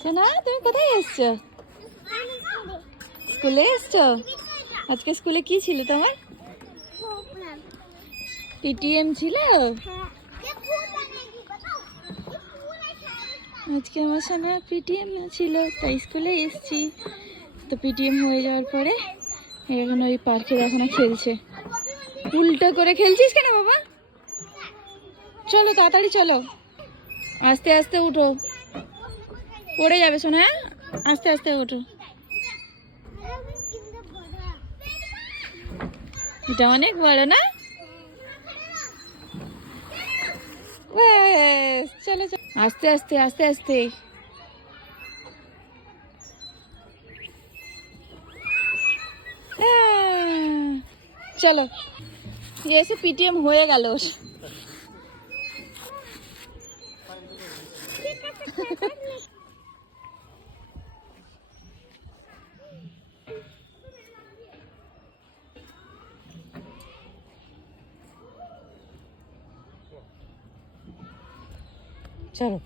সোনা তুমি কোথায় এসছো? স্কুলে এসছো? আজকে স্কুলে কি ছিল তোমার? পিটিএম ছিল। আজকে আমার সোনা পিটিএম ছিল, তাই স্কুলে এসছি। তো পিটিএম হয়ে যাওয়ার পরে এখন ওই পার্কে এখনো খেলছে। উল্টো করে খেলছিস কেন বাবা? চলো তাড়াতাড়ি চলো, আস্তে আস্তে উঠো, পড়ে যাবে সোনা, আস্তে আস্তে ওঠো। এটা অনেক বড় না? ব্যাস, চলো চলো, আস্তে আস্তে আস্তে আস্তে। চলো, এসে পিটিএম হয়ে গেল। চলো।